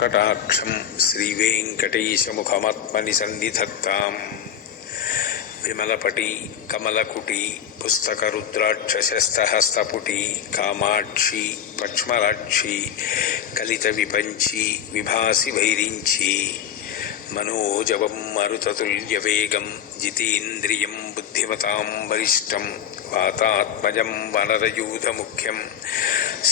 కటాక్షం శ్రీవేంకటేశముఖమాత్మని సన్నిధత్తాం విమలపటి కమలకుటి పుస్తకరుద్రాక్షశస్తహస్తపుటి కామాక్షి పక్ష్మలాక్షి కలిత విపంచి విభాసి వైరించి మనోజవం మరుతతుల్యవేగం జితేంద్రియం బుద్ధిమతాం వరిష్టం వాతాత్మజం వనరయూధముఖ్యం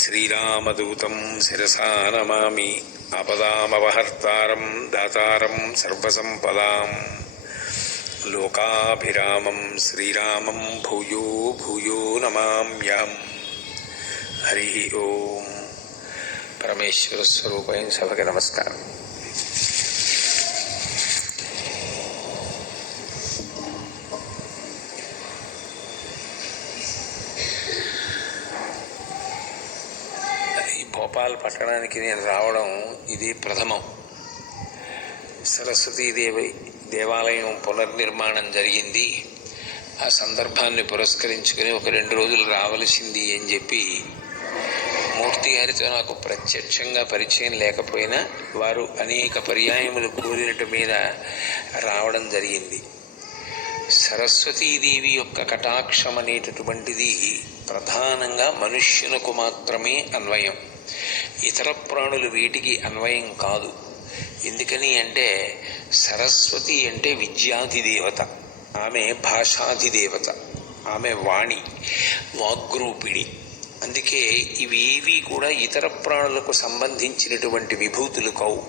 శ్రీరామదూతం శిరసా నమామి. ఆపదామపహర్తారం దాతారం సర్వసంపదాం లోకాభిరామం శ్రీరామం భూయో భూయో నమామ్యహం. హరి ఓం. పరమేశ్వర స్వరూపైన సభకి నమస్కారం. భోపాల్ పట్టణానికి నేను రావడం ఇది ప్రథమం. సరస్వతీదేవి దేవాలయం పునర్నిర్మాణం జరిగింది. ఆ సందర్భాన్ని పురస్కరించుకుని ఒక 2 రోజులు రావలసింది అని చెప్పి మూర్తి గారితో నాకు ప్రత్యక్షంగా పరిచయం లేకపోయినా వారు అనేక పర్యాయములు కోరినట్టు మీద రావడం జరిగింది. సరస్వతీదేవి యొక్క కటాక్షం అనేటటువంటిది ప్రధానంగా మనుష్యులకు మాత్రమే అన్వయం. ఇతర ప్రాణులు వీటికి అన్వయం కాదు. ఎందుకని అంటే సరస్వతి అంటే విద్యాధిదేవత, ఆమె భాషాధిదేవత, ఆమె వాణి, వాగ్రూపిణి. అందుకే ఇవేవి కూడా ఇతర ప్రాణులకు సంబంధించినటువంటి విభూతులు కావు.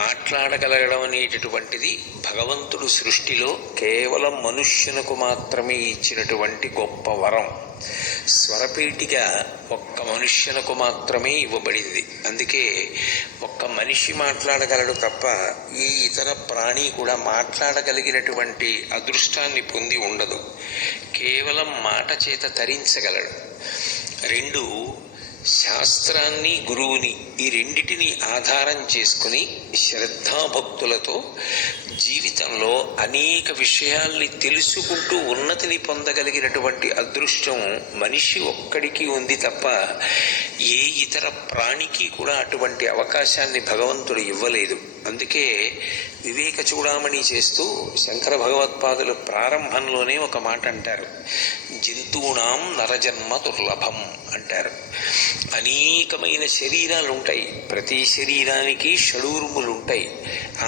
మాట్లాడగలగడం అనేటటువంటిది భగవంతుడు సృష్టిలో కేవలం మనుష్యునకు మాత్రమే ఇచ్చినటువంటి గొప్ప వరం. స్వరపీఠిక ఒక్క మనుష్యునకు మాత్రమే ఇవ్వబడింది. అందుకే ఒక్క మనిషి మాట్లాడగలడు తప్ప ఏ ఇతర ప్రాణి కూడా మాట్లాడగలిగినటువంటి అదృష్టాన్ని పొంది ఉండదు. కేవలం మాట చేత తరించగలడు. 2 శాస్త్రాన్ని గురువుని ఈ రెండిటిని ఆధారం చేసుకుని శ్రద్ధాభక్తులతో జీవితంలో అనేక విషయాల్ని తెలుసుకుంటూ ఉన్నతిని పొందగలిగినటువంటి అదృష్టం మనిషి ఒక్కడికి ఉంది తప్ప ఏ ఇతర ప్రాణికి కూడా అటువంటి అవకాశాన్ని భగవంతుడు ఇవ్వలేదు. అందుకే వివేక చూడామణి చేస్తూ శంకర భగవత్పాదులు ప్రారంభంలోనే ఒక మాట అంటారు, జంతువునాం నరజన్మ దుర్లభం అంటారు. అనేకమైన శరీరాలు ఉంటాయి. ప్రతి శరీరానికి షడూర్ములు ఉంటాయి.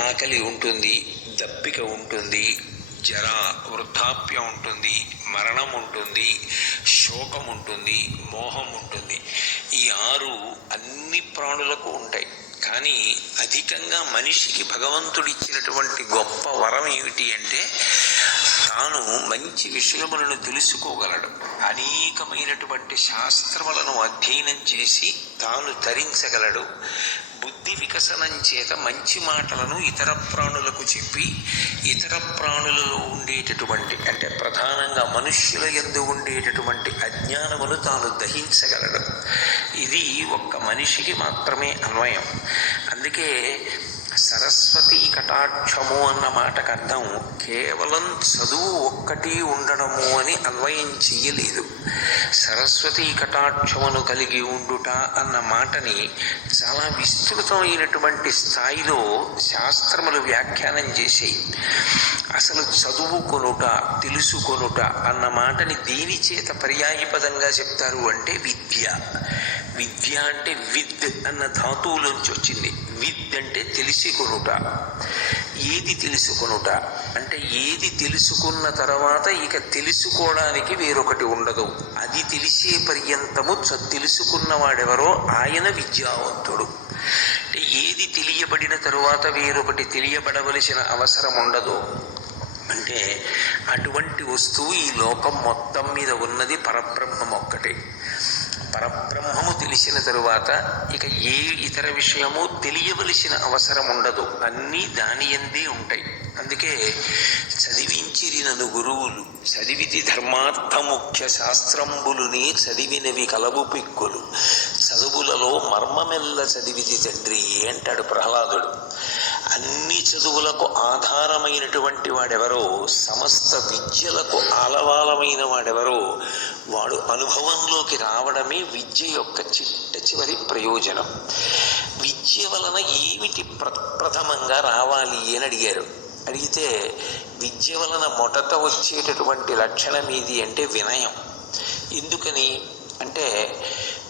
ఆకలి ఉంటుంది, దప్పిక ఉంటుంది, జర వృద్ధాప్యం ఉంటుంది, మరణం ఉంటుంది, శోకం ఉంటుంది, మోహం ఉంటుంది. ఈ 6 అన్ని ప్రాణులకు ఉంటాయి. కానీ అధికంగా మనిషికి భగవంతుడిచ్చినటువంటి గొప్ప వరం ఏమిటి అంటే తాను మంచి విషయములను తెలుసుకోగలడు. అనేకమైనటువంటి శాస్త్రములను అధ్యయనం చేసి తాను తరించగలడు. బుద్ధి వికసనం చేత మంచి మాటలను ఇతర ప్రాణులకు చెప్పి ఇతర ప్రాణులలో ఉండేటటువంటి అంటే ప్రధానంగా మనుష్యుల యందు ఉండేటటువంటి అజ్ఞానమును తాను దహించగలడు. ఇది ఒక్క మనిషికి మాత్రమే అన్వయం. అందుకే సరస్వతీ కటాక్షము అన్న మాటకు అర్థం కేవలం చదువు ఒక్కటి ఉండడము అని అన్వయం చెయ్యలేదు. సరస్వతీ కటాక్షమును కలిగి ఉండుట అన్న మాటని చాలా విస్తృతమైనటువంటి స్థాయిలో శాస్త్రములు వ్యాఖ్యానం చేశాయి. అసలు చదువుకొనుట, తెలుసుకొనుట అన్న మాటని దేని చేత పర్యాయపదంగా చెప్తారు అంటే విద్య. విద్య అంటే విద్ అన్న ధాతువులోంచి వచ్చింది. విద్ అంటే తెలిసికొనుట. ఏది తెలుసుకొనుట అంటే ఏది తెలుసుకున్న తర్వాత ఇక తెలుసుకోవడానికి వేరొకటి ఉండదు. అది తెలిసే పర్యంతము తెలుసుకున్నవాడెవరో ఆయన విద్యావంతుడు. అంటే ఏది తెలియబడిన తరువాత వేరొకటి తెలియబడవలసిన అవసరం ఉండదు. అంటే అటువంటి వస్తువు ఈ లోకం మొత్తం మీద ఉన్నది పరబ్రహ్మం ఒక్కటే. పరబ్రహ్మము తెలిసిన తరువాత ఇక ఏ ఇతర విషయము తెలియవలసిన అవసరం ఉండదు. అన్నీ దాని యందే ఉంటాయి. అందుకే చదివించిరినను గురువులు చదివితి ధర్మార్థ ముఖ్య శాస్త్రంబులుని చదివినవి కలవు పిక్కులు చదువులలో మర్మమెల్ల చదివితి తండ్రి అంటాడు ప్రహ్లాదుడు. అన్ని చదువులకు ఆధారమైనటువంటి వాడెవరో, సమస్త విద్యలకు ఆలవాలమైన వాడెవరో వాడు అనుభవంలోకి రావడమే విద్య యొక్క చిట్ట చివరి ప్రయోజనం. విద్య వలన ఏమిటి ప్రథమంగా రావాలి అని అడిగారు. అడిగితే విద్య వలన మొదట వచ్చేటటువంటి లక్షణం ఏది అంటే వినయం. ఎందుకని అంటే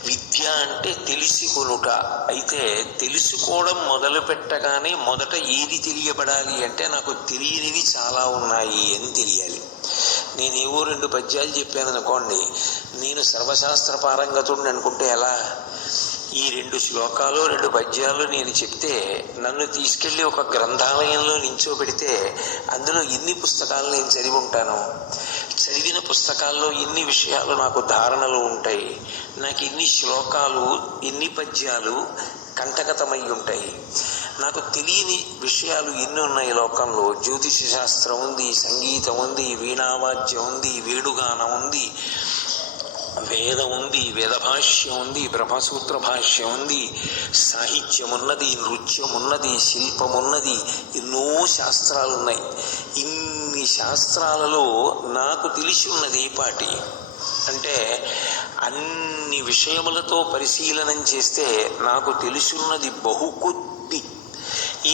విద్య అంటే తెలుసుకొనుట. అయితే తెలుసుకోవడం మొదలు పెట్టగానే మొదట ఏది తెలియబడాలి అంటే నాకు తెలియనివి చాలా ఉన్నాయి అని తెలియాలి. నేనేవో 2 పద్యాలు చెప్పాను అనుకోండి, నేను సర్వశాస్త్ర పారంగతుడిని అనుకుంటే ఎలా? ఈ 2 శ్లోకాలు 2 పద్యాలు నేను చెప్తే నన్ను తీసుకెళ్ళి ఒక గ్రంథాలయంలో నించోబెడితే అందులో ఎన్ని పుస్తకాలు నేను చదివి ఉంటాను? చదివిన పుస్తకాల్లో ఎన్ని విషయాలు నాకు ధారణలు ఉంటాయి? నాకు ఎన్ని శ్లోకాలు ఎన్ని పద్యాలు కంఠగతమై ఉంటాయి? నాకు తెలియని విషయాలు ఎన్ని ఉన్నాయి లోకంలో? జ్యోతిష శాస్త్రం ఉంది, సంగీతం ఉంది, వీణావాద్యం ఉంది, వేణుగానం ఉంది, వేదం ఉంది, వేదభాష్యం ఉంది, బ్రహ్మసూత్ర భాష్యం ఉంది, సాహిత్యం ఉన్నది, నృత్యం ఉన్నది, శిల్పం ఉన్నది, ఎన్నో శాస్త్రాలు ఉన్నాయి. ఇన్ని శాస్త్రాలలో నాకు తెలిసి ఉన్నది ఏ పాటి అంటే అన్ని విషయములతో పరిశీలనం చేస్తే నాకు తెలుసున్నది బహు కొద్ది.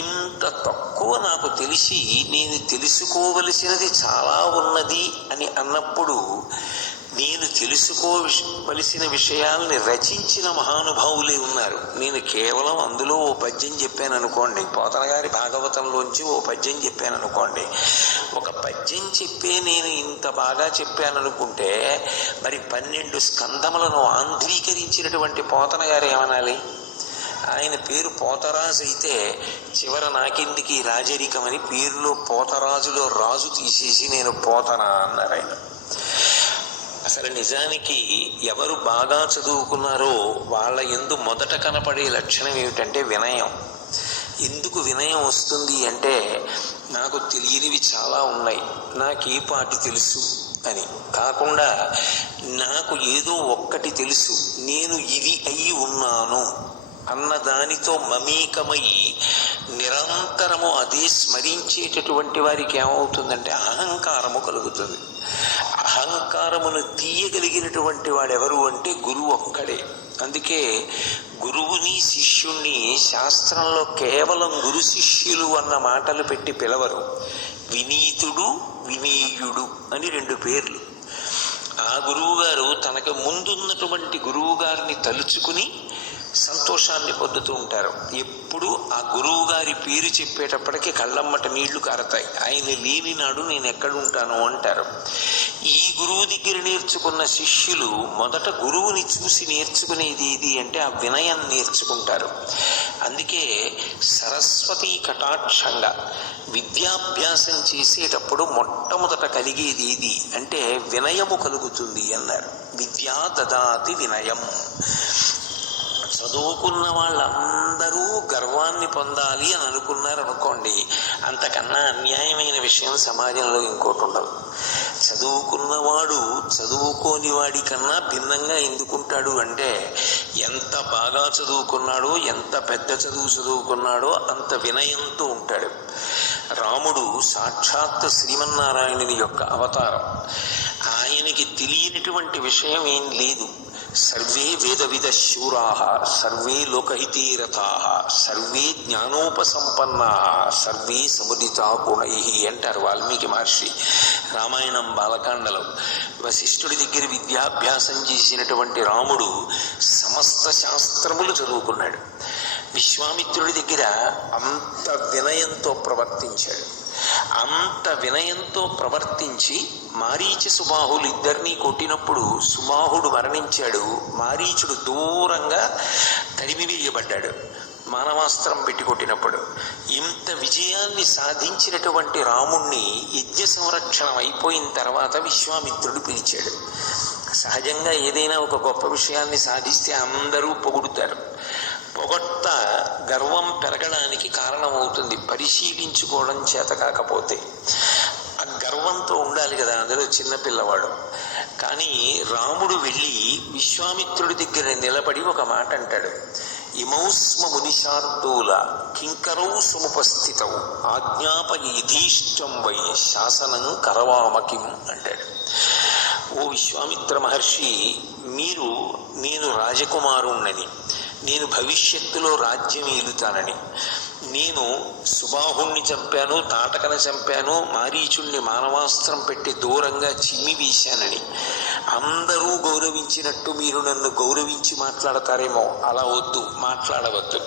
ఇంత తక్కువ నాకు తెలిసి నేను తెలుసుకోవలసినది చాలా ఉన్నది అని అన్నప్పుడు నేను తెలుసుకోవలసిన విషయాల్ని రచించిన మహానుభావులే ఉన్నారు. నేను కేవలం అందులో ఓ పద్యం చెప్పాను అనుకోండి, పోతన గారి భాగవతంలోంచి ఓ పద్యం చెప్పాను అనుకోండి, ఒక పద్యం చెప్పే నేను ఇంత బాగా చెప్పాను అనుకుంటే మరి 12 స్కంధములను ఆంధ్రీకరించినటువంటి పోతన గారు ఏమనాలి? ఆయన పేరు పోతరాజు అయితే చివర నాకెందుకు రాజరికమని పేరులో పోతరాజులో రాజు తీసేసి నేను పోతనా అన్నారు ఆయన. అసలు నిజానికి ఎవరు బాగా చదువుకున్నారో వాళ్ళ యందు మొదట కనపడే లక్షణం ఏమిటంటే వినయం. ఎందుకు వినయం వస్తుంది అంటే నాకు తెలియనివి చాలా ఉన్నాయి, నాకే పాటి తెలుసు అని కాకుండా నాకు ఏదో ఒక్కటి తెలుసు, నేను ఇది అయి ఉన్నాను అన్నదానితో మమేకమై నిరంతరము అదే స్మరించేటటువంటి వారికి ఏమవుతుందంటే అహంకారము కలుగుతుంది. అహంకారమును తీయగలిగినటువంటి వాడెవరు అంటే గురువు ఒక్కడే. అందుకే గురువుని శిష్యుణ్ణి శాస్త్రంలో కేవలం గురు శిష్యులు అన్న మాటలు పెట్టి పిలవరు. వినీతుడు, వినీయుడు అని 2 పేర్లు. ఆ గురువుగారు తనకు ముందున్నటువంటి గురువు గారిని తలుచుకుని సంతోషాన్ని పొందుతూ ఉంటారు. ఎప్పుడు ఆ గురువు గారి పేరు చెప్పేటప్పటికీ కళ్ళమ్మట నీళ్లు కారతాయి. ఆయన లేని నాడు నేను ఎక్కడుంటాను అంటారు. ఈ గురువు దగ్గర నేర్చుకున్న శిష్యులు మొదట గురువుని చూసి నేర్చుకునేది ఏది అంటే ఆ వినయం నేర్చుకుంటారు. అందుకే సరస్వతి కటాక్షంగా విద్యాభ్యాసం చేసేటప్పుడు మొట్టమొదట కలిగేది ఏది అంటే వినయము కలుగుతుంది అన్నారు. విద్యా దదాతి వినయం. చదువుకున్న వాళ్ళందరూ గర్వాన్ని పొందాలి అని అనుకున్నారనుకోండి, అంతకన్నా అన్యాయమైన విషయం సమాజంలో ఇంకోటి ఉండదు. చదువుకున్నవాడు చదువుకోని వాడి కన్నా భిన్నంగా ఎందుకుంటాడు అంటే ఎంత బాగా చదువుకున్నాడో, ఎంత పెద్ద చదువు చదువుకున్నాడో అంత వినయంతో ఉంటాడు. రాముడు సాక్షాత్ శ్రీమన్నారాయణుని యొక్క అవతారం. ఆయనకి తెలియనటువంటి విషయం ఏం లేదు. సర్వే వేదవిద శూరాః, సర్వే లోకహితే రతాః, సర్వే జ్ఞానోపసంపన్నాః, సర్వే సముదితా గుణైః అంటారు వాల్మీకి మహర్షి రామాయణం బాలకాండలో. వశిష్ఠుడి దగ్గర విద్యాభ్యాసం చేసినటువంటి రాముడు సమస్త శాస్త్రములు చదువుకున్నాడు. విశ్వామిత్రుడి దగ్గర అంత వినయంతో ప్రవర్తించాడు. అంత వినయంతో ప్రవర్తించి మారీచ సుబాహులు ఇద్దరినీ కొట్టినప్పుడు సుబాహుడు మరణించాడు. మారీచుడు దూరంగా తరిమి వేయబడ్డాడు మానవాస్త్రం పెట్టి కొట్టినప్పుడు. ఇంత విజయాన్ని సాధించినటువంటి రాముణ్ణి యజ్ఞ సంరక్షణం అయిపోయిన తర్వాత విశ్వామిత్రుడు పిలిచాడు. సహజంగా ఏదైనా ఒక గొప్ప విషయాన్ని సాధిస్తే అందరూ పొగుడుతారు. పొగట్ట గర్వం పెరగడానికి కారణమవుతుంది. పరిశీలించుకోవడం చేత కాకపోతే ఆ గర్వంతో ఉండాలి కదా, అందులో చిన్నపిల్లవాడు. కానీ రాముడు వెళ్ళి విశ్వామిత్రుడి దగ్గర నిలబడి ఒక మాట అంటాడు. ఇమౌస్మ మునిశార్దూల కింకరౌ సముపస్థితౌ ఆజ్ఞాపయ యథీష్టం వై శాసనం కరవామకిం అంటాడు. ఓ విశ్వామిత్ర మహర్షి, నేను రాజకుమారుణ్ణని, నేను భవిష్యత్తులో రాజ్యం ఏలుతానని, నేను సుబాహుణ్ణి చంపాను, తాటకను చంపాను, మారీచుణ్ణి మానవాస్త్రం పెట్టి దూరంగా చిమ్మి వేశానని, అందరూ గౌరవించినట్టు మీరు నన్ను గౌరవించి మాట్లాడతారేమో, అలా వద్దు, మాట్లాడవద్దు.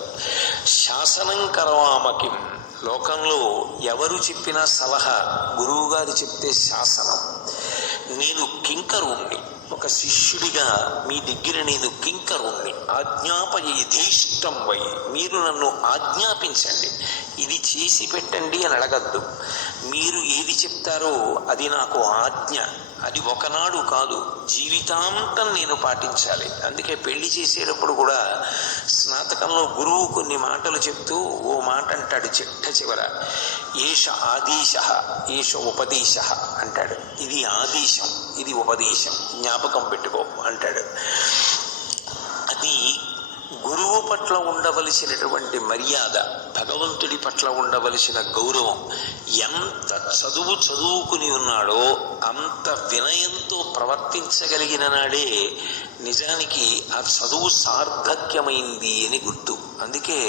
శాసనం కరవామకిం, లోకంలో ఎవరు చెప్పినా సలహా, గురువుగారు చెప్తే శాసనం. నేను కింకరుణ్ణి, ఒక శిష్యుడిగా మీ దగ్గర నేను కింకరుణ్ణి. ఆజ్ఞాపయ యథేష్టం వై, మీరు నన్ను ఆజ్ఞాపించండి, ఇది చేసి పెట్టండి అని అడగద్దు. మీరు ఏది చెప్తారో అది నాకు ఆజ్ఞ. అది ఒకనాడు కాదు, జీవితాంతం నేను పాటించాలి. అందుకే పెళ్లి చేసేటప్పుడు కూడా స్నాతకంలో గురువు కొన్ని మాటలు చెప్తూ ఓ మాట అంటాడు చిట్ట చివర, ఏష ఆదేశ ఏష ఉపదేశ అంటాడు. ఇది ఆదేశం, ఇది ఉపదేశం, జ్ఞాపకం పెట్టుకో అంటాడు. అది గురువు పట్ల ఉండవలసినటువంటి మర్యాద, భగవంతుడి పట్ల ఉండవలసిన గౌరవం. ఎంత చదువుకుని ఉన్నాడో అంత వినయంతో ప్రవర్తించగలిగిన నాడే నిజానికి ఆ చదువు సార్థక్యమైంది అని గుర్తు. అందుకే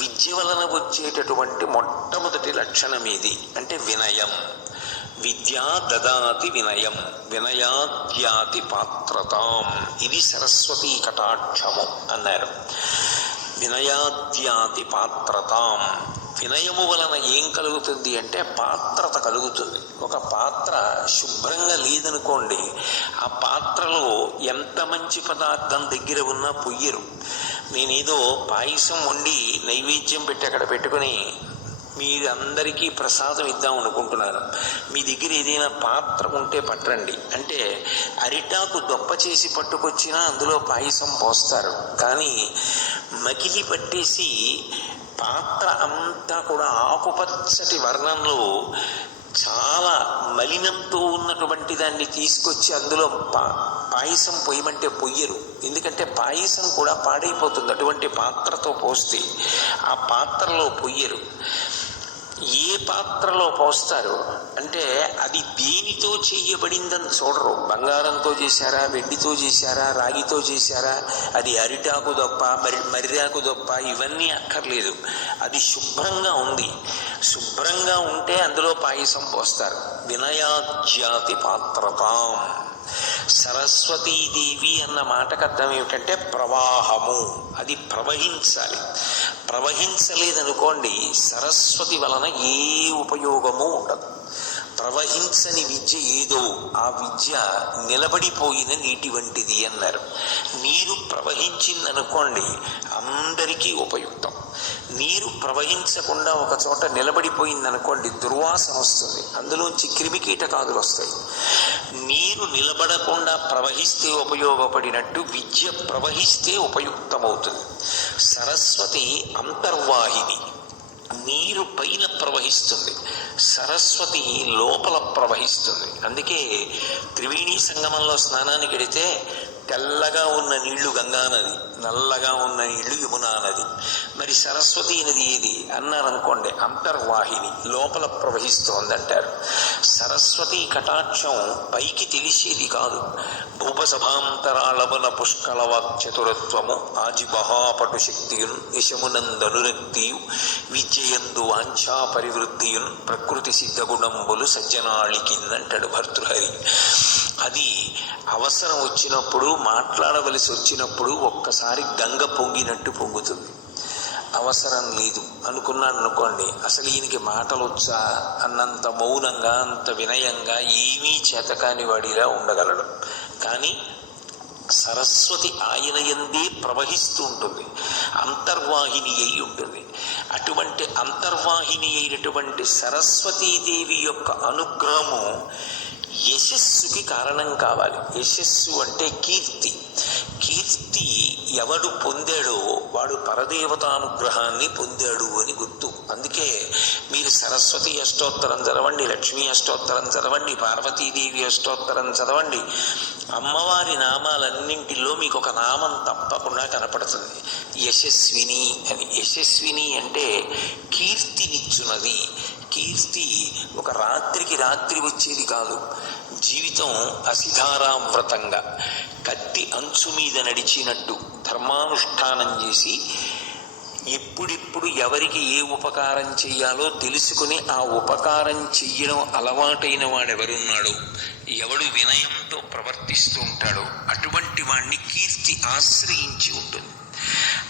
విద్య వలన వచ్చేటటువంటి మొట్టమొదటి లక్షణం ఏది అంటే వినయం. విద్యా దదాతి వినయం, వినయాద్యాతి పాత్రతాం. ఇది సరస్వతీ కటాక్షము అన్నారు. వినయాద్యాతి పాత్రతాం. వినయము వలన ఏం కలుగుతుంది అంటే పాత్రత కలుగుతుంది. ఒక పాత్ర శుభ్రంగా లేదనుకోండి, ఆ పాత్రలో ఎంత మంచి పదార్థం దగ్గర ఉన్నా పొయ్యరు. నేనేదో పాయసం వండి నైవేద్యం పెట్టి అక్కడ పెట్టుకుని మీరందరికీ ప్రసాదం ఇద్దాం అనుకుంటున్నాను, మీ దగ్గర ఏదైనా పాత్ర ఉంటే పట్టండి అంటే అరిటాకు దొప్ప చేసి పట్టుకొచ్చినా అందులో పాయసం పోస్తారు. కానీ మకిలి పట్టేసి పాత్ర అంతా కూడా ఆకుపచ్చటి వర్ణంలో చాలా మలినంతో ఉన్నటువంటి దాన్ని తీసుకొచ్చి అందులో పాయసం పొయ్యమంటే పొయ్యరు. ఎందుకంటే పాయసం కూడా పాడైపోతుంది అటువంటి పాత్రతో పోస్తే. ఆ పాత్రలో పొయ్యరు. ఏ పాత్రలో పోస్తారు అంటే అది దేనితో చేయబడిందని చూడరు. బంగారంతో చేశారా, వెండితో చేశారా, రాగితో చేశారా, అది అరిటాకు దొప్ప మర్రాకు దొప్ప, ఇవన్నీ అక్కర్లేదు. అది శుభ్రంగా ఉంది. శుభ్రంగా ఉంటే అందులో పాయసం పోస్తారు. వినయాజ్యాతి పాత్రతాం. సరస్వతీదేవి అన్న మాటకు అర్థం ఏమిటంటే ప్రవాహము, అది ప్రవహించాలి. ప్రవహించలేదనుకోండి సరస్వతి వలన ఏ ఉపయోగము ఉండదు. ప్రవహించని విద్య ఏదో ఆ విద్య నిలబడిపోయిన నీటి వంటిది అన్నారు. నీరు ప్రవహించిందనుకోండి అందరికీ ఉపయుక్తం. నీరు ప్రవహించకుండా ఒక చోట నిలబడిపోయిందనుకోండి దుర్వాసన వస్తుంది, అందులోంచి క్రిమికీటకాదులు వస్తాయి. నీరు నిలబడకుండా ప్రవహిస్తే ఉపయోగపడినట్టు విద్య ప్రవహిస్తే ఉపయుక్తమవుతుంది. సరస్వతి అంతర్వాహిని, నీరు పైన ప్రవహిస్తుంది, సరస్వతి లోపల ప్రవహిస్తుంది. అందుకే త్రివేణీ సంగమంలో స్నానానికి వెడితే తెల్లగా ఉన్న నీళ్లు గంగా నది, నల్లగా ఉన్న నీళ్లు యమునా నది. మరి సరస్వతీ నది ఏది అన్నారనుకోండి అంతర్వాహిని, లోపల ప్రవహిస్తోందంటారు. సరస్వతీ కటాక్షం పైకి తెలిసేది కాదు. భూపసభాంతరాళవన పుష్కళవాక్చతురత్వము ఆజిబహాపటు శక్తియున్ యశమునందనురక్తియు విద్యయందు వాంఛా పరివృద్ధియున్ ప్రకృతి సిద్ధగుణంబులు సజ్జనాళికిందంటాడు భర్తృహరి. అది అవసరం వచ్చినప్పుడు, మాట్లాడవలసి వచ్చినప్పుడు ఒక్కసారి గంగ పొంగినట్టు పొంగుతుంది. అవసరం లేదు అనుకున్నాడు అనుకోండి, అసలు ఈయనకి మాటలు వచ్చా అన్నంత మౌనంగా, అంత వినయంగా, ఏమీ చేతకాని వాడిలా ఉండగలడు. కానీ సరస్వతి ఆయన యందే ప్రవహిస్తూ ఉంటుంది, అంతర్వాహిని అయి ఉంటుంది. అటువంటి అంతర్వాహిని అయినటువంటి సరస్వతీదేవి యొక్క అనుగ్రహము యశస్సుకి కారణం కావాలి. యశస్సు అంటే కీర్తి. కీర్తి ఎవడు పొందాడో వాడు పరదేవతానుగ్రహాన్ని పొందాడు అని గుర్తు. అందుకే మీరు సరస్వతి అష్టోత్తరం చదవండి, లక్ష్మీ అష్టోత్తరం చదవండి, పార్వతీదేవి అష్టోత్తరం చదవండి, అమ్మవారి నామాలన్నింటిలో మీకు ఒక నామం తప్పకుండా కనపడుతుంది, యశస్విని అని. యశస్విని అంటే కీర్తినిచ్చున్నది. కీర్తి ఒక రాత్రికి రాత్రి వచ్చేది కాదు. జీవితం అసిధారావ్రతంగా కత్తి అంచు మీద నడిచినట్టు ధర్మానుష్ఠానం చేసి ఎప్పుడిప్పుడు ఎవరికి ఏ ఉపకారం చెయ్యాలో తెలుసుకుని ఆ ఉపకారం చెయ్యడం అలవాటైన వాడెవరున్నాడో, ఎవడు వినయంతో ప్రవర్తిస్తూ ఉంటాడో అటువంటి వాణ్ణి కీర్తి ఆశ్రయించి ఉంటుంది.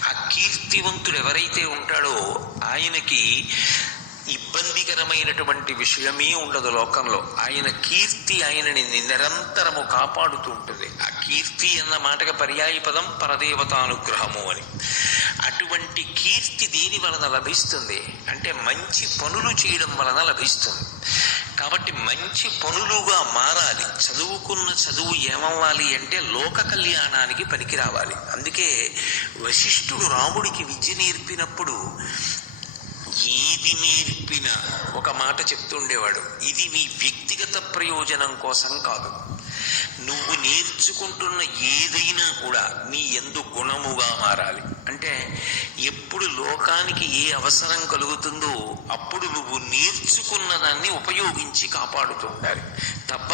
ఆ కీర్తివంతుడు ఎవరైతే ఉంటాడో ఆయనకి ఇబ్బందికరమైనటువంటి విషయమే ఉండదు లోకంలో. ఆయన కీర్తి ఆయనని నిరంతరము కాపాడుతూ ఉంటుంది. ఆ కీర్తి అన్న మాటకి పర్యాయ పదం పరదేవతానుగ్రహము అని. అటువంటి కీర్తి దేని వలన లభిస్తుంది అంటే మంచి పనులు చేయడం వలన లభిస్తుంది. కాబట్టి మంచి పనులుగా మారాలి. చదువుకున్న చదువు ఏమవ్వాలి అంటే లోక కళ్యాణానికి పనికి రావాలి. అందుకే వశిష్ఠుడు రాముడికి విద్య నేర్పినప్పుడు ఏది నేర్పినా ఒక మాట చెప్తుండేవాడు, ఇది నీ వ్యక్తిగత ప్రయోజనం కోసం కాదు, నువ్వు నేర్చుకుంటున్న ఏదైనా కూడా నీ యందు గుణముగా మారాలి. అంటే ఎప్పుడు లోకానికి ఏ అవసరం కలుగుతుందో అప్పుడు నువ్వు నేర్చుకున్న దాన్ని ఉపయోగించి కాపాడుతూ ఉండాలి తప్ప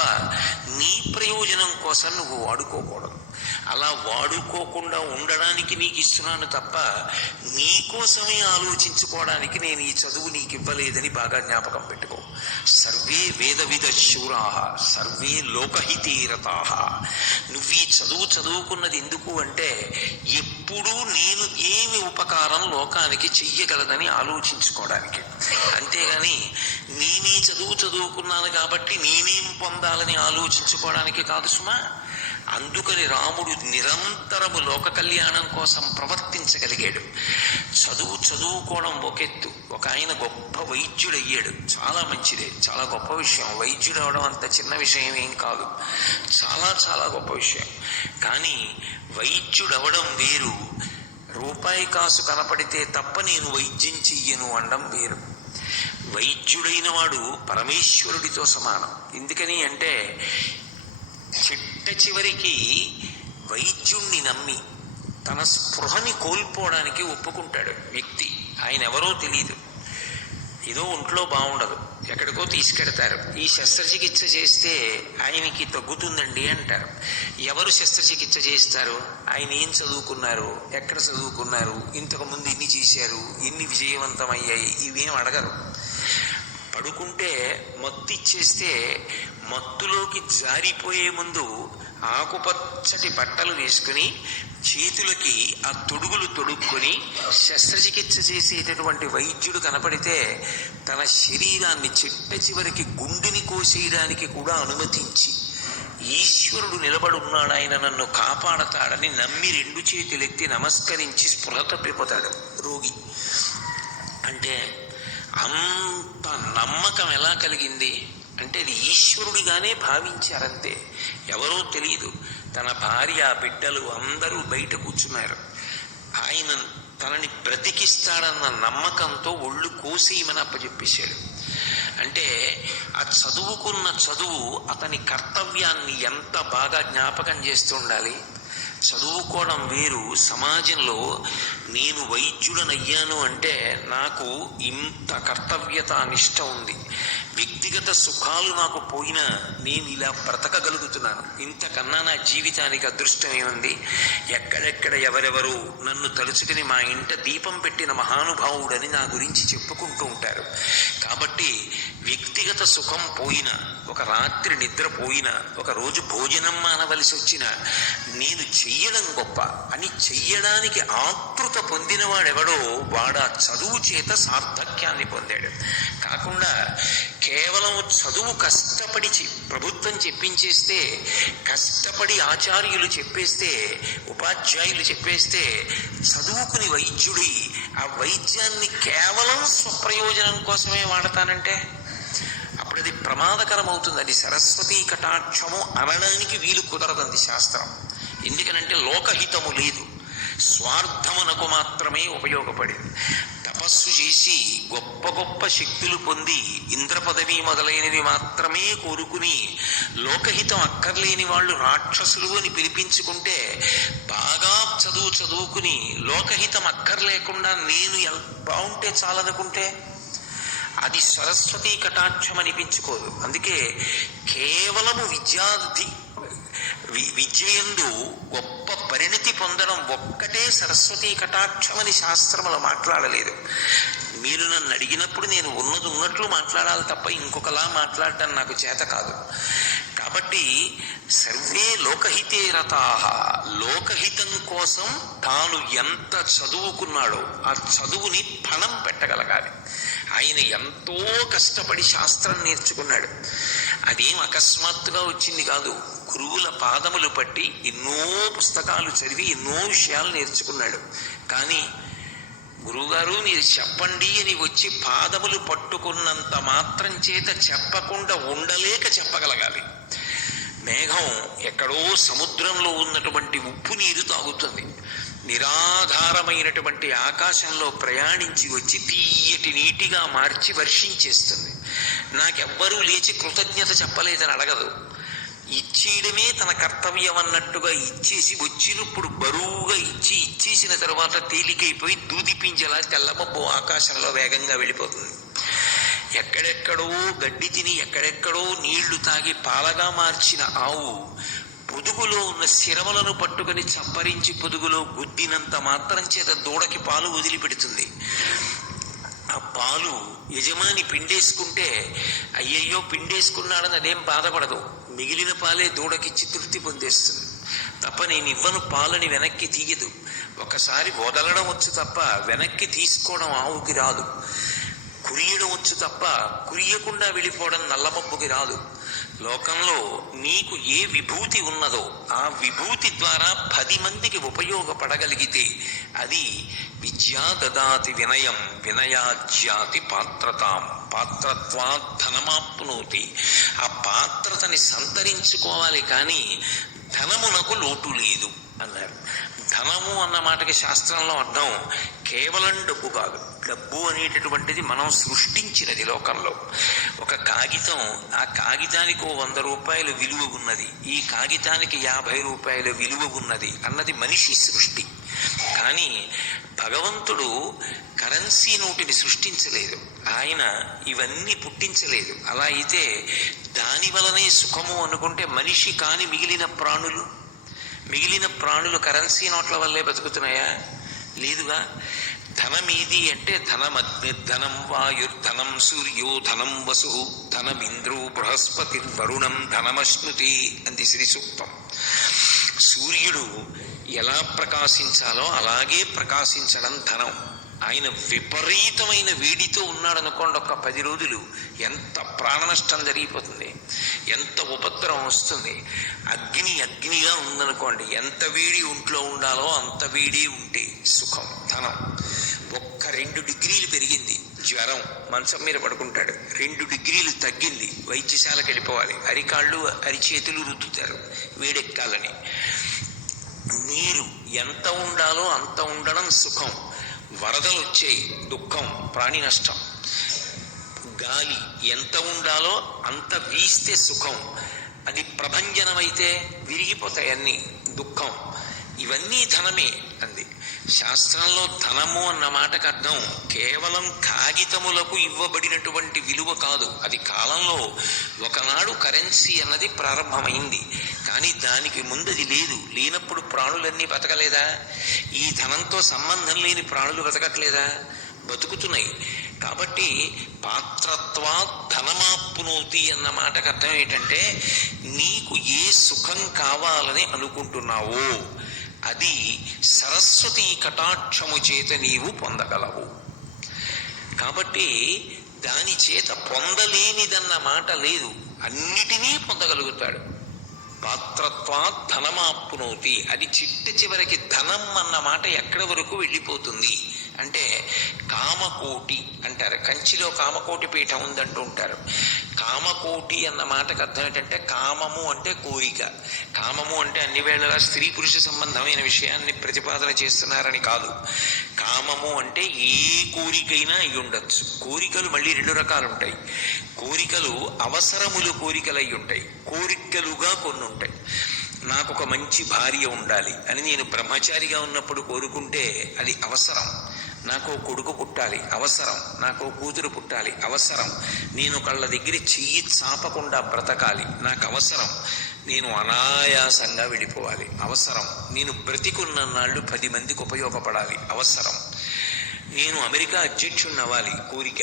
నీ ప్రయోజనం కోసం నువ్వు వాడుకోకూడదు. అలా వాడుకోకుండా ఉండడానికి నీకు ఇస్తున్నాను తప్ప నీ కోసమే ఆలోచించుకోవడానికి నేను ఈ చదువు నీకు ఇవ్వలేదని బాగా జ్ఞాపకం పెట్టుకో. సర్వే వేదవిద శూరాః సర్వే లోకహితే రతాః. నువ్వు ఈ చదువుకున్నది ఎందుకు అంటే ఎప్పుడూ నేను ఏమి ఉపకారం లోకానికి చెయ్యగలదని ఆలోచించుకోవడానికి. అంతేగాని నేనే చదువుకున్నాను కాబట్టి నేనేం పొందాలని ఆలోచించుకోవడానికి కాదు సుమా. అందుకని రాముడు నిరంతరము లోక కళ్యాణం కోసం ప్రవర్తించగలిగాడు. చదువుకోవడం ఒకెత్తు. ఒక ఆయన గొప్ప వైద్యుడయ్యాడు, చాలా మంచిదే, చాలా గొప్ప విషయం. వైద్యుడు అవడం అంత చిన్న విషయం ఏం కాదు, చాలా చాలా గొప్ప విషయం. కానీ వైద్యుడవడం వేరు, రూపాయి కాసు కనపడితే తప్ప నేను వైద్యం చెయ్యను అనడం వేరు. వైద్యుడైన వాడు పరమేశ్వరుడితో సమానం. ఎందుకని అంటే చివరికి వైద్యుణ్ణి నమ్మి తన స్పృహని కోల్పోవడానికి ఒప్పుకుంటాడు వ్యక్తి. ఆయన ఎవరో తెలియదు, ఏదో ఒంట్లో బాగుండదు, ఎక్కడికో తీసుకెడతారు. ఈ శస్త్రచికిత్స చేస్తే ఆయనకి తగ్గుతుందండి అంటారు. ఎవరు శస్త్రచికిత్స చేస్తారు? ఆయన ఏం చదువుకున్నారు, ఎక్కడ చదువుకున్నారు, ఇంతకుముందు ఎన్ని చేశారు, ఎన్ని విజయవంతమయ్యాయి, ఇవేం అడగరు. పడుకుంటే మత్తు ఇచ్చేస్తే మత్తులోకి జారిపోయే ముందు ఆకుపచ్చటి బట్టలు వేసుకుని చేతులకి ఆ తొడుగులు తొడుక్కొని శస్త్రచికిత్స చేసేటటువంటి వైద్యుడు కనపడితే తన శరీరాన్ని చివరికి గుండెని కోసేయడానికి కూడా అనుమతించి ఈశ్వరుడు నిలబడున్నాడు, ఆయన నన్ను కాపాడతాడని నమ్మి 2 చేతులెత్తి నమస్కరించి స్పృహ తప్పిపోతాడు రోగి. అంటే అంత నమ్మకం ఎలా కలిగింది అంటే అది ఈశ్వరుడిగానే భావించారంతే, ఎవరో తెలియదు. తన భార్య బిడ్డలు అందరూ బయట కూర్చున్నారు. ఆయన తనని బ్రతికిస్తాడన్న నమ్మకంతో ఒళ్ళు కోసేయమని అప్పచెప్పేశాడు. అంటే ఆ చదువుకున్న చదువు అతని కర్తవ్యాన్ని ఎంత బాగా జ్ఞాపకం చేస్తూ ఉండాలి. చదువుకోవడం వేరు. సమాజంలో నేను వైద్యుడనయ్యాను అంటే నాకు ఇంత కర్తవ్యత నిష్ట ఉంది, వ్యక్తిగత సుఖాలు నాకు పోయినా నేను ఇలా బ్రతకగలుగుతున్నాను, ఇంతకన్నా నా జీవితానికి అదృష్టం ఏముంది. ఎక్కడెక్కడ ఎవరెవరు నన్ను తలుచుకుని మా ఇంట దీపం పెట్టిన మహానుభావుడని నా గురించి చెప్పుకుంటూ ఉంటారు. కాబట్టి వ్యక్తిగత సుఖం పోయినా, ఒక రాత్రి నిద్రపోయినా, ఒక రోజు భోజనం మానవలసి వచ్చినా నేను చెయ్యడం గొప్ప అని చెయ్యడానికి ఆతృత పొందినవాడెవడో వాడు ఆ చదువు చేత సార్థక్యాన్ని పొందాడు. కాకుండా కేవలం చదువు కష్టపడి ప్రభుత్వం చెప్పించేస్తే, కష్టపడి ఆచార్యులు చెప్పేస్తే, ఉపాధ్యాయులు చెప్పేస్తే చదువుకుని వైద్యుడి ఆ వైద్యాన్ని కేవలం స్వప్రయోజనం కోసమే వాడతానంటే అప్పుడు అది ప్రమాదకరం అవుతుంది. అది సరస్వతీ కటాక్షము అనడానికి వీలు కుదరదంది శాస్త్రం. ఎందుకనంటే లోకహితము లేదు, స్వార్థమునకు మాత్రమే ఉపయోగపడింది. తపస్సు చేసి గొప్ప గొప్ప శక్తులు పొంది ఇంద్ర పదవి మొదలైనవి మాత్రమే కోరుకుని లోకహితం అక్కర్లేని వాళ్ళు రాక్షసులు అని పిలిపించుకుంటే, బాగా చదువుకుని లోకహితం అక్కర్లేకుండా నేను బాగుంటే చాలనుకుంటే అది సరస్వతీ కటాక్షం అనిపించుకోదు. అందుకే కేవలము విద్యయందు గొప్ప పరిణతి పొందడం ఒక్కటే సరస్వతీ కటాక్షమని శాస్త్రములు మాట్లాడలేదు. మీరు నన్ను అడిగినప్పుడు నేను ఉన్నది ఉన్నట్లు మాట్లాడాలి తప్ప ఇంకొకలా మాట్లాడటం నాకు చేత కాదు. కాబట్టి సర్వే లోకహితే రతాః, లోకహితం కోసం తాను ఎంత చదువుకున్నాడో ఆ చదువుని ఫలం పెట్టగలగాలి. ఆయన ఎంతో కష్టపడి శాస్త్రం నేర్చుకున్నాడు. అదేం అకస్మాత్తుగా వచ్చింది కాదు. గురువుల పాదములు పట్టి ఎన్నో పుస్తకాలు చదివి ఎన్నో విషయాలు నేర్చుకున్నాడు. కానీ గురువుగారు మీరు చెప్పండి అని వచ్చి పాదములు పట్టుకున్నంత మాత్రం చేత చెప్పకుండా ఉండలేక చెప్పగలగాలి. మేఘం ఎక్కడో సముద్రంలో ఉన్నటువంటి ఉప్పు నీరు తాగుతుంది. నిరాధారమైనటువంటి ఆకాశంలో ప్రయాణించి వచ్చి తీయటి నీటిగా మార్చి వర్షించేస్తుంది. నాకెవ్వరూ లేచి కృతజ్ఞత చెప్పలేదని అడగదు. ఇచ్చేయడమే తన కర్తవ్యం అన్నట్టుగా ఇచ్చేసి వచ్చినప్పుడు బరువుగా ఇచ్చేసిన తర్వాత తేలికైపోయి దూది పింజలా తెల్లమబ్బు ఆకాశంలో వేగంగా వెళ్ళిపోతుంది. ఎక్కడెక్కడో గడ్డి తిని ఎక్కడెక్కడో నీళ్లు తాగి పాలగా మార్చిన ఆవు పొదుగులో ఉన్న శిరములను పట్టుకుని చప్పరించి పొదుగులో గుద్దినంత మాత్రం చేత దూడకి పాలు వదిలిపెడుతుంది. ఆ పాలు యజమాని పిండేసుకుంటే అయ్యయ్యో పిండేసుకున్నాడని అదేం బాధపడదు. మిగిలిన పాలే దూడకిచ్చి తృప్తి పొందేస్తుంది తప్ప నేను ఇవ్వను పాలని వెనక్కి తీయదు. ఒకసారి వదలడం వచ్చు తప్ప వెనక్కి తీసుకోవడం ఆవుకి రాదు. కురియడం వచ్చు తప్ప కురియకుండా వెళ్ళిపోవడం నల్లమబ్బుకి రాదు. లోకంలో నీకు ఏ విభూతి ఉన్నదో ఆ విభూతి ద్వారా 10 మందికి ఉపయోగపడగలిగితే అది విద్యా దదాతి వినయం, వినయాజ్యాతి పాత్రతాం, పాత్రత్వాత్ ధనమాప్నోతి. ఆ పాత్రతని సంతరించుకోవాలి కానీ ధనమునకు లోటు లేదు అన్నారు. ధనము అన్న మాటకి శాస్త్రంలో అర్థం కేవలం డబ్బు కాదు. డబ్బు అనేటటువంటిది మనం సృష్టించినది. లోకంలో ఒక కాగితం, ఆ కాగితానికి 100 రూపాయల విలువ ఉన్నది, ఈ కాగితానికి 50 రూపాయల విలువ ఉన్నది అన్నది మనిషి సృష్టి. కానీ భగవంతుడు కరెన్సీ నోటిని సృష్టించలేదు, ఆయన ఇవన్నీ పుట్టించలేదు. అలా అయితే దాని వలనే సుఖము అనుకుంటే మనిషి కాని మిగిలిన ప్రాణులు కరెన్సీ నోట్ల వల్లే బతుకుతున్నాయా? లేదుగా. ధనమీది అంటే ధనం వాయుర్ధనం సూర్యో ధనం వసు ధనమింద్రో బృహస్పతిర్వరుణం ధనమశ్నుతి అంది శ్రీ సూక్తం. సూర్యుడు ఎలా ప్రకాశించాలో అలాగే ప్రకాశించడం ధనం. ఆయన విపరీతమైన వేడితో ఉన్నాడనుకోండి, ఒక 10 రోజులు ఎంత ప్రాణ నష్టం జరిగిపోతుంది, ఎంత ఉపద్రవం వస్తుంది. అగ్నిగా ఉందనుకోండి, ఎంత వేడి ఒంట్లో ఉండాలో అంత వేడి ఉంటే సుఖం ధనం. 2 డిగ్రీలు పెరిగింది జ్వరం, మంచం మీద పడుకుంటాడు. 2 డిగ్రీలు తగ్గింది, వైద్యశాలకు వెళ్ళిపోవాలి. అరికాళ్ళు అరిచేతులు రుద్దుతారు వేడెక్కాలని. నీరు ఎంత ఉండాలో అంత ఉండడం సుఖం. వరదలు వచ్చాయి దుఃఖం, ప్రాణి నష్టం. గాలి ఎంత ఉండాలో అంత వీస్తే సుఖం, అది ప్రభంజనమైతే విరిగిపోతాయి అన్నీ, దుఃఖం. ఇవన్నీ ధనమే అంది శాస్త్రంలో. ధనము అన్న మాటకు అర్థం కేవలం కాగితములకు ఇవ్వబడినటువంటి విలువ కాదు. అది కాలంలో ఒకనాడు కరెన్సీ అన్నది ప్రారంభమైంది, కానీ దానికి ముందు అది లేదు. లేనప్పుడు ప్రాణులన్నీ బతకలేదా? ఈ ధనంతో సంబంధం లేని ప్రాణులు బతకట్లేదా? బతుకుతున్నాయి. కాబట్టి పాత్రత్వా ధనమాప్నోతి అన్న మాటకు అర్థం ఏంటంటే నీకు ఏ సుఖం కావాలని అనుకుంటున్నావో అది సరస్వతీ కటాక్షము చేత నీవు పొందగలవు. కాబట్టి దాని చేత పొందలేనిదన్న మాట లేదు, అన్నిటినీ పొందగలుగుతాడు. పాత్రత్వా ధనమాప్నోతి, అది చివరికి ధనం అన్న మాట ఎక్కడి వరకు వెళ్ళిపోతుంది అంటే కామకోటి అంటారు. కంచిలో కామకోటి పీఠం ఉందంటూ ఉంటారు. కామకోటి అన్న మాటకు అర్థం ఏంటంటే కామము అంటే కోరిక. కామము అంటే అన్ని వేళలా స్త్రీ పురుష సంబంధమైన విషయాన్ని ప్రతిపాదన చేస్తున్నారని కాదు. కామము అంటే ఏ కోరికైనా అయి ఉండొచ్చు. కోరికలు మళ్ళీ 2 రకాలు ఉంటాయి. కోరికలు అవసరములు కోరికలు అయి ఉంటాయి, కోరికలుగా కొన్ని ఉంటాయి. నాకు ఒక మంచి భార్య ఉండాలి అని నేను బ్రహ్మచారిగా ఉన్నప్పుడు కోరుకుంటే అది అవసరం. నాకు కొడుకు పుట్టాలి అవసరం, నాకు కూతురు పుట్టాలి అవసరం, నేను కళ్ళ దగ్గర చెయ్యి చాపకుండా బ్రతకాలి నాకు అవసరం, నేను అనాయాసంగా వెళ్ళిపోవాలి, అవసరం. నేను బ్రతికున్ననాళ్ళు 10 మందికి ఉపయోగపడాలి, అవసరం. నేను అమెరికా అధ్యక్షుడిని అవ్వాలి, కోరిక.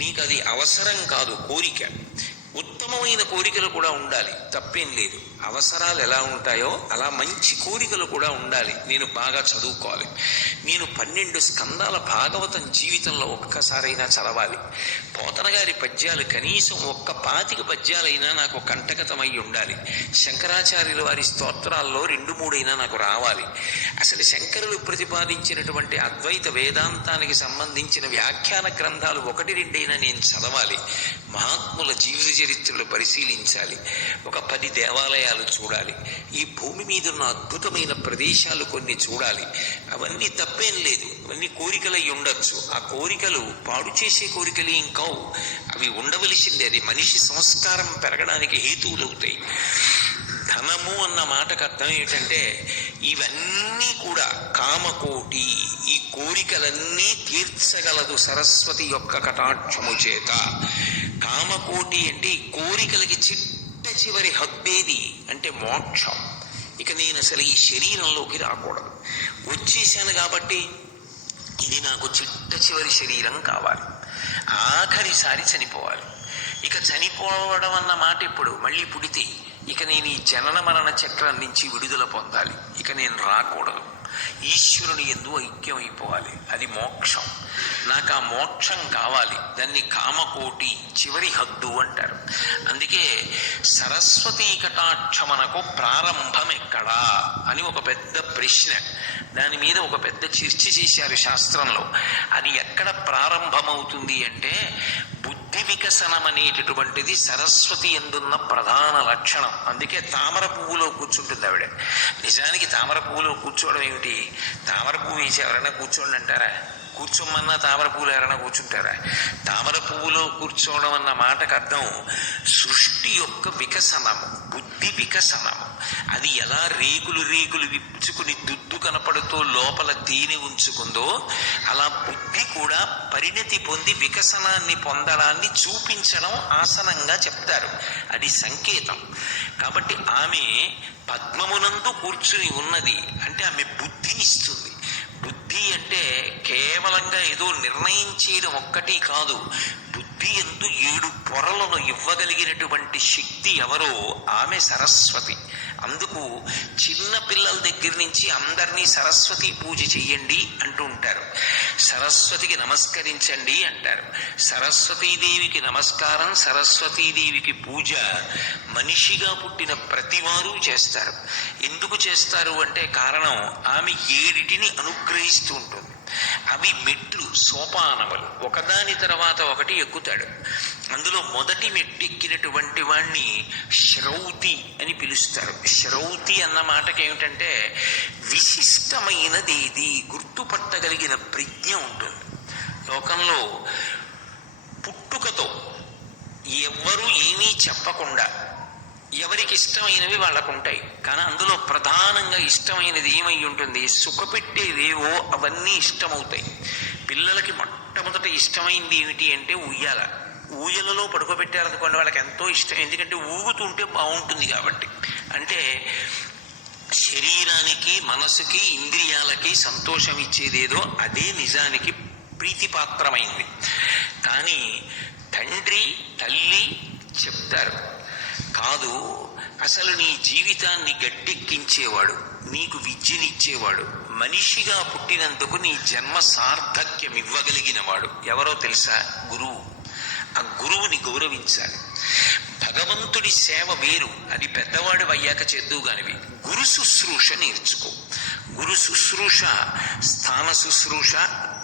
నీకు అది అవసరం కాదు, కోరిక. ఉత్తమమైన కోరికలు కూడా ఉండాలి, తప్పేం లేదు. అవసరాలు ఎలా ఉంటాయో అలా మంచి కోరికలు కూడా ఉండాలి. నేను బాగా చదువుకోవాలి, నేను 12 స్కందాల భాగవతం జీవితంలో ఒక్కసారైనా చదవాలి, పోతన గారి పద్యాలు కనీసం 25 పద్యాలైనా నాకు కంటగతమై ఉండాలి, శంకరాచార్యుల వారి స్తోత్రాల్లో 2-3 అయినా నాకు రావాలి. అసలు శంకరులు ప్రతిపాదించినటువంటి అద్వైత వేదాంతానికి సంబంధించిన వ్యాఖ్యాన గ్రంథాలు 1-2 అయినా నేను చదవాలి, మహాత్ముల జీవిత చరిత్రలు పరిశీలించాలి, ఒక 10 దేవాలయాలు చూడాలి, ఈ భూమి మీద ఉన్న అద్భుతమైన ప్రదేశాలు కొన్ని చూడాలి. అవన్నీ తప్పేం లేదు, అవన్నీ కోరికలై ఉండొచ్చు. ఆ కోరికలు పాడు చేసే కోరికలు ఏం కావు, అవి ఉండవలసిందే. అది మనిషి సంస్కారం పెరగడానికి హేతువులవుతాయి. ధనము అన్న మాటకు అర్థం ఏంటంటే ఇవన్నీ కూడా కామకోటి, ఈ కోరికలన్నీ తీర్చగలదు సరస్వతి యొక్క కటాక్షము చేత. కామకోటి అంటే ఈ కోరికలకి చిట్ట చివరి హద్దేది అంటే మోక్షం. ఇక నేను అసలు ఈ శరీరంలోకి రాకూడదు, వచ్చేసాను కాబట్టి ఇది నాకు చిట్ట చివరి శరీరం కావాలి, ఆఖరిసారి చనిపోవాలి. ఇక చనిపోవడం అన్న మాట ఇప్పుడు మళ్ళీ పుడితే ఇక నేను ఈ జనన మరణ చక్రం నుంచి విడుదల పొందాలి, ఇక నేను రాకూడదు, ఈశ్వరుని యందు ఐక్యం అయిపోవాలి, అది మోక్షం. నాకు ఆ మోక్షం కావాలి, దాన్ని కామకోటి చివరి హద్దు అంటారు. అందుకే సరస్వతీ కటాక్షమనకు ప్రారంభం ఎక్కడా అని ఒక పెద్ద ప్రశ్న, దాని మీద ఒక పెద్ద చర్చ చేశారు శాస్త్రంలో. అది ఎక్కడ ప్రారంభమవుతుంది అంటే బుద్ధి వికసనం అనేటటువంటిది సరస్వతి యందున్న ప్రధాన లక్షణం. అందుకే తామర పువ్వులో కూర్చుంటుంది ఆవిడ. నిజానికి తామర పువ్వులో కూర్చోవడం ఏమిటి? తామర పువ్వు వేసి ఎవరైనా కూర్చోండి అంటారా? కూర్చోమన్నా తామర పువ్వులు ఎవరైనా కూర్చుంటారా? తామర పువ్వులో కూర్చోవడం అన్న మాటకు అర్థం సృష్టి యొక్క వికసనము, బుద్ధి వికసనము. అది ఎలా రేకులు రేకులు విప్పుచుకుని దుద్దు కనపడుతూ లోపల తేనె ఉంచుకుందో అలా బుద్ధి కూడా పరిణతి పొంది వికసనాన్ని పొందడాన్ని చూపించడం ఆసనంగా చెప్తారు, అది సంకేతం. కాబట్టి ఆమె పద్మమునందు కూర్చుని ఉన్నది అంటే ఆమె బుద్ధినిస్తుంది. బుద్ధి అంటే కేవలంగా ఏదో నిర్ణయం చేయడం ఒక్కటి కాదు, బుద్ధి ఎందు 7 పొరలను ఇవ్వగలిగినటువంటి శక్తి ఎవరో ఆమె సరస్వతి. అందుకు చిన్న పిల్లల దగ్గర నుంచి అందరినీ సరస్వతి పూజ చెయ్యండి అంటూ ఉంటారు, సరస్వతికి నమస్కరించండి అంటారు. సరస్వతీదేవికి నమస్కారం, సరస్వతీదేవికి పూజ మనిషిగా పుట్టిన ప్రతివారు చేస్తారు. ఎందుకు చేస్తారు అంటే కారణం ఆమె 7టిని అనుగ్రహిస్తూ ఉంటుంది. అవి మెట్లు, సోపానములు, ఒకదాని తర్వాత ఒకటి ఎక్కుతాడు. అందులో మొదటి మెట్టు ఎక్కినటువంటి వాణ్ణి శ్రౌతి అని పిలుస్తారు. శ్రౌతి అన్న మాటకి ఏమిటంటే విశిష్టమైనదేది, గుర్తుపట్టగలిగిన ప్రజ్ఞ ఉంటుంది. లోకంలో పుట్టుకతో ఎవ్వరూ ఏమీ చెప్పకుండా ఎవరికి ఇష్టమైనవి వాళ్ళకు ఉంటాయి, కానీ అందులో ప్రధానంగా ఇష్టమైనది ఏమై ఉంటుంది? సుఖపెట్టేవేవో అవన్నీ ఇష్టమవుతాయి. పిల్లలకి మొట్టమొదట ఇష్టమైంది ఏమిటి అంటే ఉయ్యాల. ఊయలలో పడుకోబెట్టారనుకోండి వాళ్ళకి ఎంతో ఇష్టం, ఎందుకంటే ఊగుతుంటే బాగుంటుంది కాబట్టి. అంటే శరీరానికి, మనసుకి, ఇంద్రియాలకి సంతోషం ఇచ్చేదేదో అదే నిజానికి ప్రీతిపాత్రమైంది. కానీ తండ్రి తల్లి చెప్తారు, కాదు అసలు నీ జీవితాన్ని గట్టెక్కించేవాడు, నీకు విద్యనిచ్చేవాడు, మనిషిగా పుట్టినందుకు నీ జన్మ సార్థక్యం ఇవ్వగలిగిన వాడు ఎవరో తెలుసా? గురువు. ఆ గురువుని గౌరవించాలి. భగవంతుడి సేవ వేరు, అది పెద్దవాడు అయ్యాక చేద్దువు గానివి. గురు శుశ్రూష నేర్చుకో. గురు శుశ్రూష స్థాన శుశ్రూష,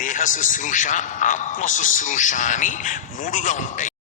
దేహ శుశ్రూష, ఆత్మ శుశ్రూష అని 3గా ఉంటాయి.